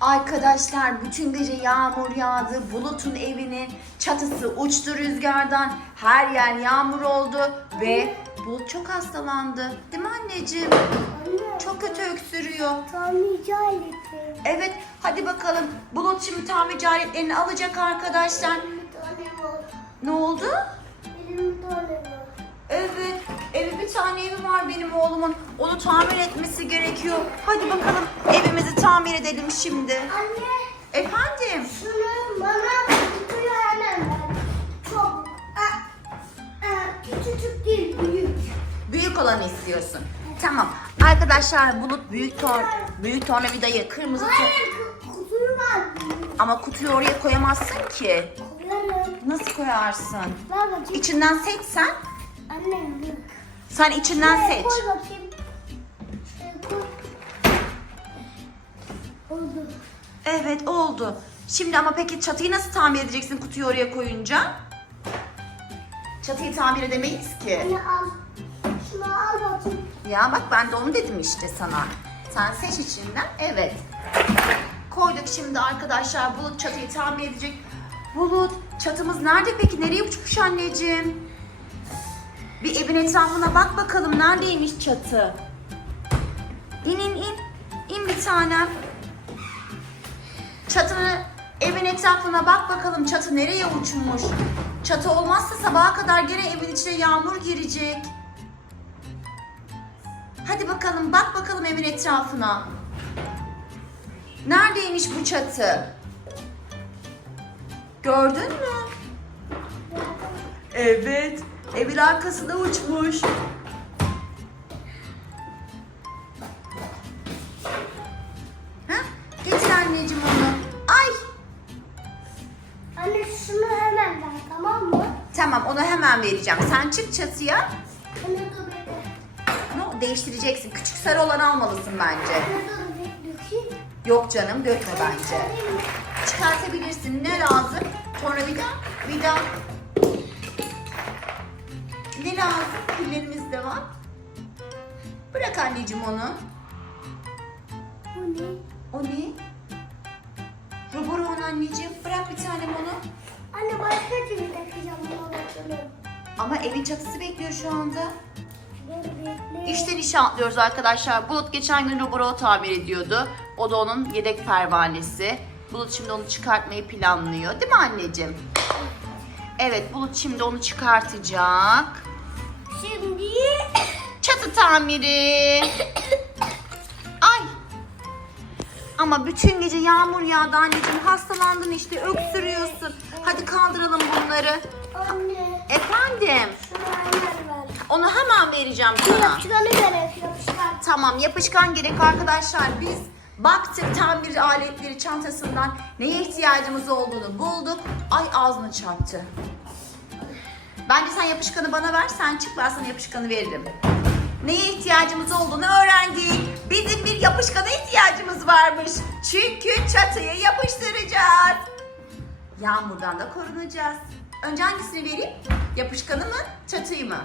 Arkadaşlar bütün gece yağmur yağdı. Bulut'un evinin çatısı uçtu rüzgardan. Her yer yağmur oldu ve Bulut çok hastalandı. Değil mi anneciğim? Anne. Çok kötü öksürüyor. Tamirci aleti. Evet hadi bakalım. Bulut şimdi tamirci aletlerini alacak arkadaşlar. Bir tane var. Ne oldu? Benim tane var. Evet, evi bir tane evi var benim oğlumun. Onu tamir etmesi gerekiyor. Hadi bakalım evimizi tamir edelim şimdi. Anne. Efendim? Şunu bana kutuyu hemen ver. Çok. Aa, aa, Küçücük değil büyük. Büyük olanı istiyorsun. Tamam. Arkadaşlar Bulut büyük tor büyük tornavidayı kırmızı tor Hayır ku- kutuyu ver. ama kutuyu oraya koyamazsın ki. Koyarım. Nasıl koyarsın? Bakayım. İçinden seç sen. İçinden seç. Koy bakayım. Şuraya koy. Oldu. Evet oldu. Şimdi ama peki çatıyı nasıl tamir edeceksin kutuyu oraya koyunca? Çatıyı tamir edemeyiz ki. Anne al. Şunu al bakayım. Ya bak ben de onu dedim işte sana. Sen seç içinden. Evet. Koyduk şimdi arkadaşlar. Bulut çatıyı tamir edecek. Bulut çatımız nerede peki? Nereye uçmuş anneciğim? Bir evin etrafına bak bakalım. Neredeymiş çatı? İn in in. İn bir tanem. Çatını evin etrafına bak bakalım. Çatı nereye uçmuş? Çatı olmazsa sabaha kadar gene evin içine yağmur girecek. Hadi bakalım bak bakalım evin etrafına. Neredeymiş bu çatı? Gördün mü? Evet, evin arkasında uçmuş. Ha? Getir anneciğim onu. Ay! Anne şunu hemen ver tamam mı? Tamam onu hemen vereceğim. Sen çık çatıya. Anne dur bekle. No, değiştireceksin. Küçük sarı olanı almalısın bence. Anne dur dökeyim. Yok canım dökme bence. Çıkartabilirsin. Ne lazım? Tornavida, vida. Ne lazım? Pillerimiz de var. Bırak anneciğim onu. Bu ne? O ne? Ruboron anneciğim. Bırak bir tanem onu. Anne başka türlü takacağım bunu. Ama evin çatısı bekliyor şu anda. İşten işe atlıyoruz arkadaşlar. Bulut geçen gün Ruboron'u tamir ediyordu. O da onun yedek pervanesi. Bulut şimdi onu çıkartmayı planlıyor. Değil mi anneciğim? Evet Bulut şimdi onu çıkartacak. Şimdi Çatı tamiri. Ay. Ama bütün gece yağmur yağdı anneciğim. Hastalandın işte öksürüyorsun. Hadi kaldıralım bunları. anne Efendim. Onu hemen vereceğim sana. Yapışkanı gerek yapışkan. Tamam yapışkan gerek arkadaşlar. Biz baktık tamir aletleri çantasından neye ihtiyacımız olduğunu bulduk. Ay ağzına çarptı. Bence sen yapışkanı bana ver. Sen çık ben sana yapışkanı veririm. Neye ihtiyacımız olduğunu öğrendik. Bizim bir yapışkana ihtiyacımız varmış. Çünkü çatıyı yapıştıracağız. Yağmurdan da korunacağız. Önce hangisini vereyim? Yapışkanı mı, çatıyı mı?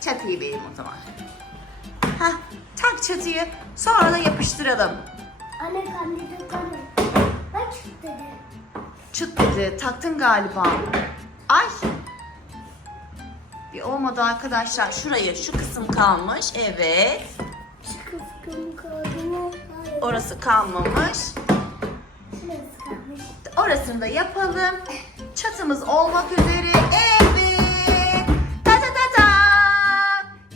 Çatıyı vereyim o zaman. Heh, tak çatıyı. Sonra da yapıştıralım. Anne kendi takalım. Bak dedi. Çıt dedi. Taktın galiba. Ay. Bir olmadı arkadaşlar. Şurayı, şu kısım kalmış. Evet. Kaldı mı? Hayır. Orası kalmamış. Şurası kalmış. Orasını da yapalım. Çatımız olmak üzere. Evet. Ta ta ta ta.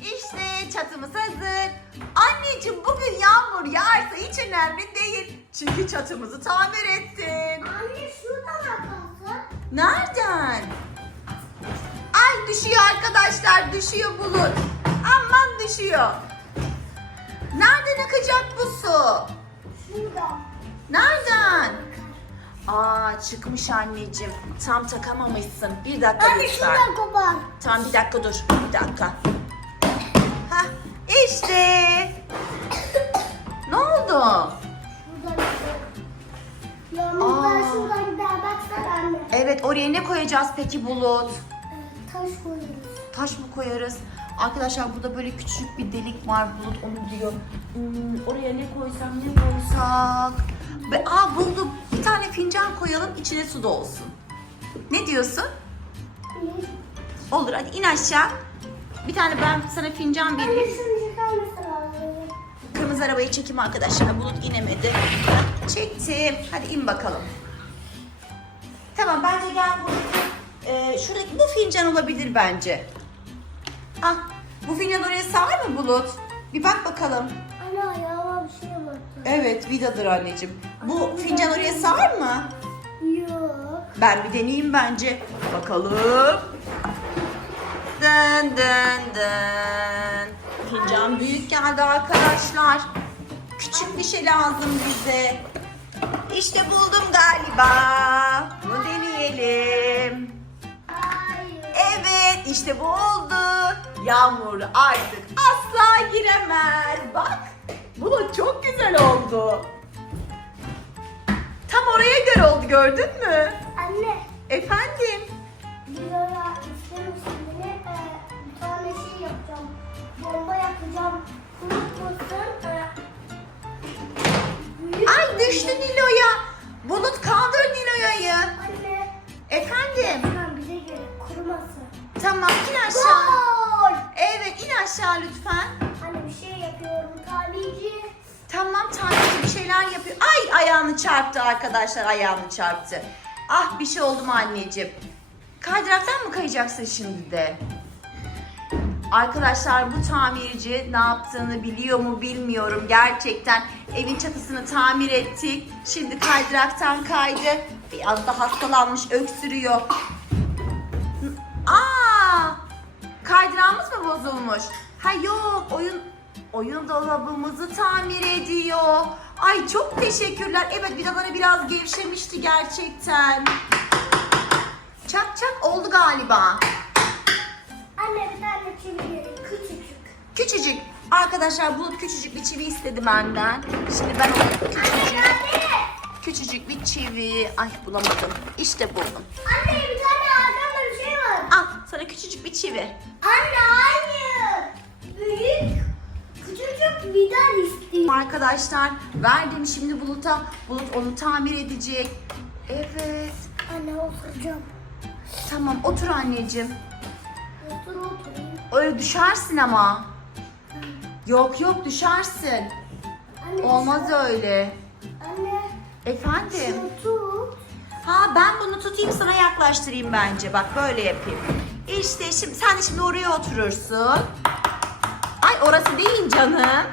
İşte çatımız hazır. Anneciğim bugün yağmur yağarsa hiç önemli değil. Çünkü çatımızı tamir ettin. Anne şuradan kalsın. Nereden? Düşüyor arkadaşlar düşüyor bulut. Aman düşüyor. Nereden akacak bu su? Şuradan. Nereden? Aa çıkmış anneciğim. Tam takamamışsın. Bir dakika Anne lütfen. şuradan kopar. Tamam bir dakika dur. Bir dakika. Hah işte. ne oldu? Şuradan. Yağmurdan Aa. şuradan gider baksana anne. Evet oraya ne koyacağız peki bulut? Taş koyuyoruz. Taş mı koyarız? Arkadaşlar burada böyle küçük bir delik var. Bulut onu diyor. Hmm, oraya ne koysam ne koysak? Ve aa buldum. Bir tane fincan koyalım içine su da olsun. Ne diyorsun? Olur hadi in aşağı. Bir tane ben sana fincan vereyim. Kırmızı arabayı çekeyim arkadaşlar. Bulut inemedi. Çektim. Hadi in bakalım. Tamam bence gel Bulut. Ee, şuradaki bu fincan olabilir bence. Ah bu fincan oraya sığar mı Bulut? Bir bak bakalım. Anne ayağıma bir şey battı. Evet vidadır anneciğim. Bu fincan oraya sığar mı? Yok. Ben bir deneyeyim bence. Bakalım. Dın dın dın. Fincan büyük geldi arkadaşlar. Küçük bir şey lazım bize. İşte buldum galiba. İşte bu oldu. Yağmur artık asla giremez. Bak bu çok güzel oldu. Tam oraya göre oldu gördün mü? Anne. Efendim? Aşağı lütfen. Anne bir şey yapıyorum. Tabici. Tamam tanrıcı bir şeyler yapıyor. Ay ayağını çarptı arkadaşlar ayağını çarptı. Ah bir şey oldu mu anneciğim? Kaydıraktan mı kayacaksın şimdi de? Arkadaşlar bu tamirci ne yaptığını biliyor mu bilmiyorum gerçekten. Evin çatısını tamir ettik. Şimdi kaydıraktan kaydı. Biraz da hastalanmış öksürüyor. Aa! Kaydırağımız mı bozulmuş? Ha yok, oyun oyun dolabımızı tamir ediyor. Ay çok teşekkürler. Evet vidaları biraz gevşemişti gerçekten. Çak çak oldu galiba. Anne bir tane çivi. Küçücük. Küçücük. Arkadaşlar Bulut küçücük bir çivi istedi benden. Şimdi ben ona küçücük, küçücük bir çivi. Ay bulamadım. İşte buldum. Anne bir tane arkamda bir şey var. Al sana küçücük bir çivi. Anne hayır. Büyük. Küçücük vidal istiyor. Arkadaşlar verdim şimdi Bulut'a. Bulut onu tamir edecek. Evet. Anne oturacağım. Tamam otur anneciğim. Otur oturayım. Öyle düşersin ama. Yok yok düşersin. Anne, Olmaz öyle. Anne Efendim? tut. Ha ben bunu tutayım sana yaklaştırayım bence. Bak böyle yapayım. İşte şimdi sen de şimdi oraya oturursun. Orası değil canım.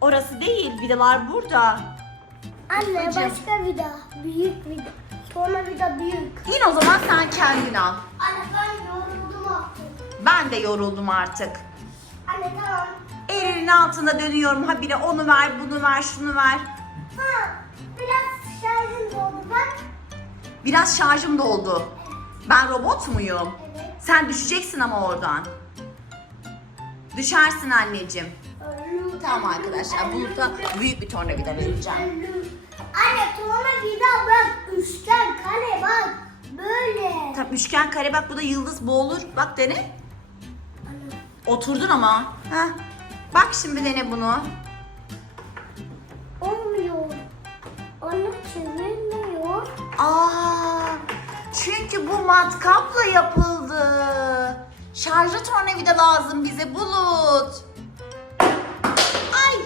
Orası değil. Vidalar burada. Anne Babacığım. başka vida. Büyük vida. Sonra vida büyük. İn o zaman sen kendin al. Anne ben yoruldum artık. Ben de yoruldum artık. Anne tamam. Elinin altında dönüyorum. Habire onu ver, bunu ver, şunu ver. Ha biraz şarjım doldu bak. Biraz şarjım doldu. Ben robot muyum? Evet. Sen düşeceksin ama oradan. Düşersin anneciğim. Tamam arkadaşlar Bulut'a büyük bir tornavida vereceğim. Anne sonra vida bak. Üçgen kare bak. Böyle. Tabii üçgen kare bak bu da yıldız bu olur. Bak dene. Anne. Oturdun ama. Heh. Bak şimdi dene bunu. Olmuyor. Anne çevirmiyor. Aa, çünkü bu matkapla yapıldı. Şarjlı tornavida lazım bize Bulut. Ay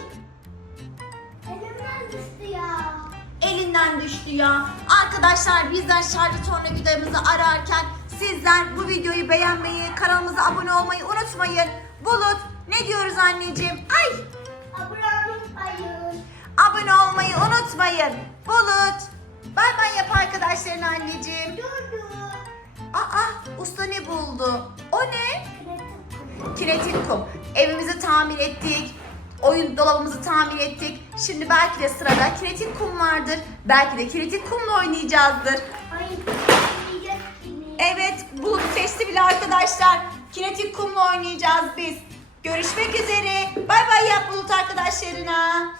Elimden düştü ya. elinden düştü ya. Arkadaşlar bizden şarjlı tornavidamızı ararken sizler bu videoyu beğenmeyi, kanalımıza abone olmayı unutmayın. Bulut ne diyoruz anneciğim? Ay Abone hayır. abone olmayı unutmayın. Bulut bay bay yap arkadaşların anneciğim. Durdu. Aa usta ne buldu? O ne? Kinetik kum. Evimizi tamir ettik. Oyun dolabımızı tamir ettik. Şimdi belki de sırada kinetik kum vardır. Belki de kinetik kumla oynayacağızdır. Gibi. Evet, Bulut seçti bile arkadaşlar. Kinetik kumla oynayacağız biz. Görüşmek üzere. Bay bay yap Bulut arkadaşlarına.